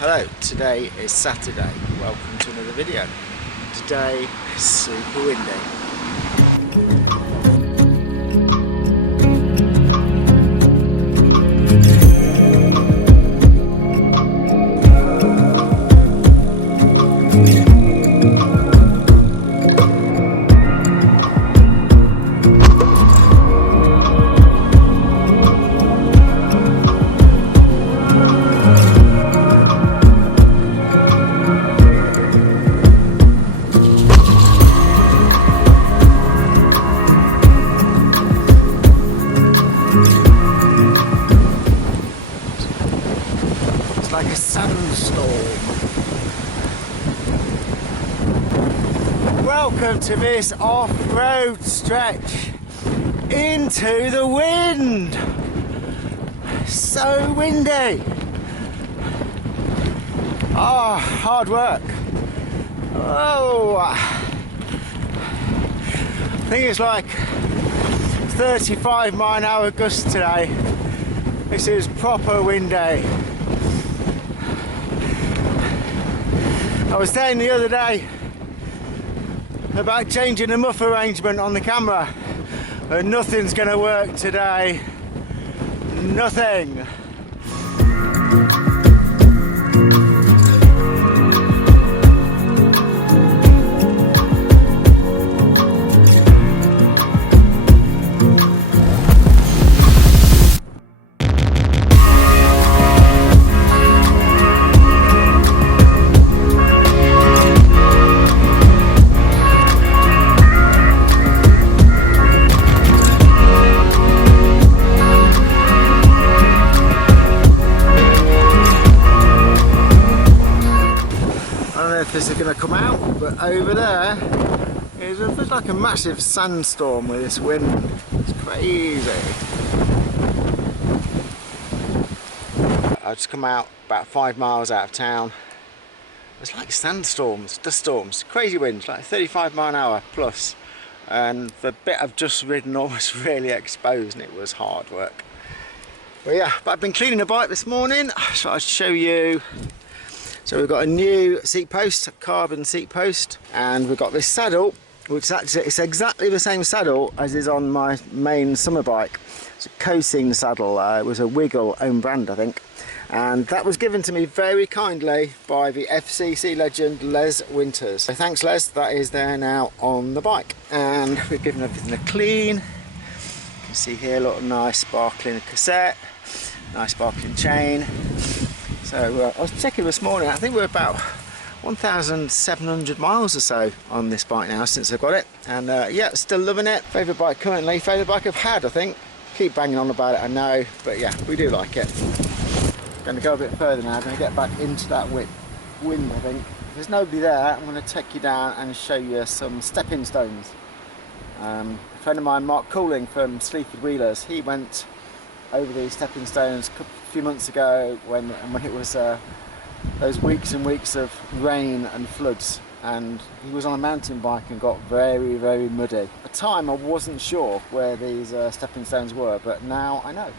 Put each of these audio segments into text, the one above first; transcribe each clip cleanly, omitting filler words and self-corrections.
Hello, today is Saturday. Welcome to another video. Today is super windy. Like a sandstorm. Welcome to this off-road stretch into the wind. So windy. Oh, hard work. Oh, I think it's like 35-mile-an-hour gusts today. This is proper windy. I was saying the other day about changing the muff arrangement on the camera, but nothing's going to work today. Nothing. This is going to come out, but over there is it's like a massive sandstorm with this wind. It's crazy. I've just come out about 5 miles out of town. It's like sandstorms, dust storms, crazy winds, like 35-mile-an-hour plus. And the bit I've just ridden was really exposed and it was hard work. But yeah, but I've been cleaning the bike this morning, so I'll show you. So we've got a new seat post, a carbon seat post, and we've got this saddle, which actually it's exactly the same saddle as is on my main summer bike. It's a Co-Scene saddle. It was a Wiggle own brand, I think, and that was given to me very kindly by the FCC legend Les Winters. So thanks, Les. That is there now on the bike, and we've given everything a clean. You can see here a lot of nice sparkling cassette, nice sparkling chain. So I was checking this morning, I think we're about 1,700 miles or so on this bike now since I got it. And yeah, still loving it. Favourite bike currently, favourite bike I've had, I think. Keep banging on about it, I know, but yeah, we do like it. Going to go a bit further now, going to get back into that wind, I think. If there's nobody there, I'm going to take you down and show you some stepping stones. A friend of mine, Mark Cooling from Sleaford Wheelers, he went over these stepping stones a few months ago when it was those weeks and weeks of rain and floods, and he was on a mountain bike and got very, very muddy. At the time I wasn't sure where these stepping stones were, but now I know.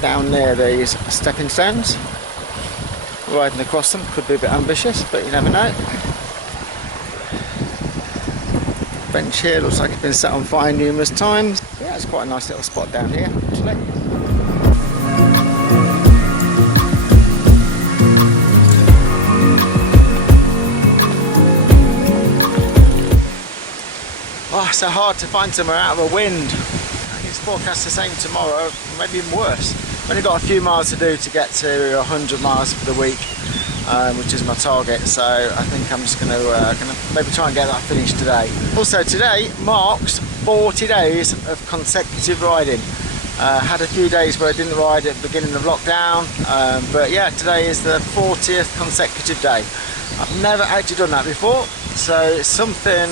Down near these stepping stones, riding across them could be a bit ambitious, but you never know. Bench here looks like it's been set on fire numerous times. Yeah, it's quite a nice little spot down here actually. Oh, it's so hard to find somewhere out of a wind. It's forecast the same tomorrow, maybe even worse. I've only got a few miles to do to get to 100 miles for the week, which is my target, so I think I'm just going to maybe try and get that finished today. Also today marks 40 days of consecutive riding. Had a few days where I didn't ride at the beginning of lockdown, but yeah, today is the 40th consecutive day. I've never actually done that before, So it's something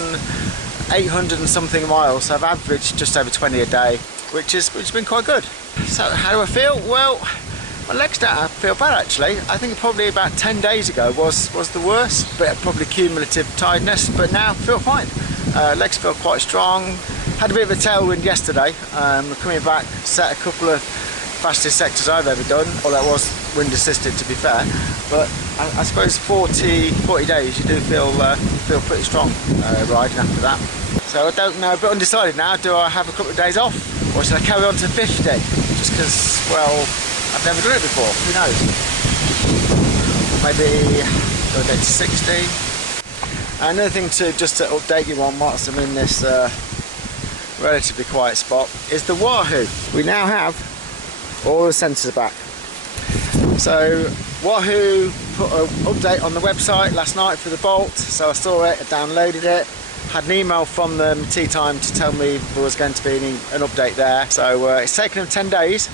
800 and something miles. So I've averaged just over 20 a day, which has been quite good. So how do I feel? Well, my legs don't feel bad actually. I think probably about 10 days ago was the worst, but probably cumulative tiredness, but now I feel fine. Legs feel quite strong. Had a bit of a tailwind yesterday. Coming back, set a couple of fastest sectors I've ever done. Well, that was wind assisted to be fair, but I suppose 40 days you do feel pretty strong riding after that. So I don't know, a bit undecided now. Do I have a couple of days off, or should I carry on to 50? Just because, well, I've never done it before. Who knows? Maybe go down to 60. Another thing just to update you on whilst I'm in this relatively quiet spot is the Wahoo. We now have all the sensors back. So Wahoo put an update on the website last night for the Bolt, so I saw it, I downloaded it, had an email from them tea time to tell me there was going to be an update there. So it's taken them 10 days,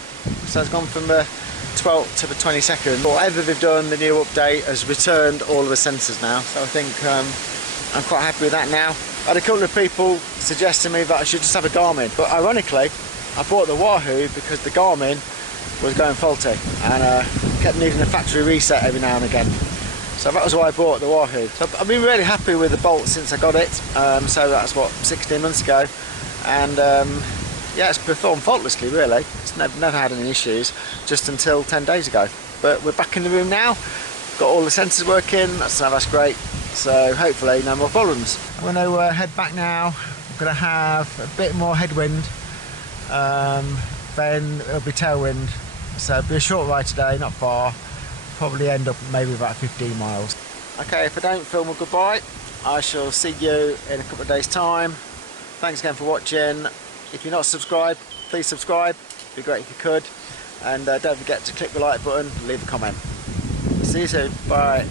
so it's gone from the 12th to the 22nd. Whatever they've done, the new update has returned all of the sensors now, so I think I'm quite happy with that now. I had a couple of people suggesting me that I should just have a Garmin, but ironically I bought the Wahoo because the Garmin was going faulty and kept needing a factory reset every now and again. So that was why I bought the Wahoo. So I've been really happy with the Bolt since I got it. So that's what, 16 months ago, and yeah, it's performed faultlessly really. It's never had any issues, just until 10 days ago. But we're back in the room now, got all the sensors working, so that's great. So hopefully no more problems. I'm going to head back now. I'm going to have a bit more headwind, then it'll be tailwind. So it'll be a short ride today, not far. Probably end up maybe about 15 miles. Okay, if I don't film a goodbye, I shall see you in a couple of days' time. Thanks again for watching. If you're not subscribed, please subscribe. It'd be great if you could. And don't forget to click the like button, leave a comment. See you soon. Bye.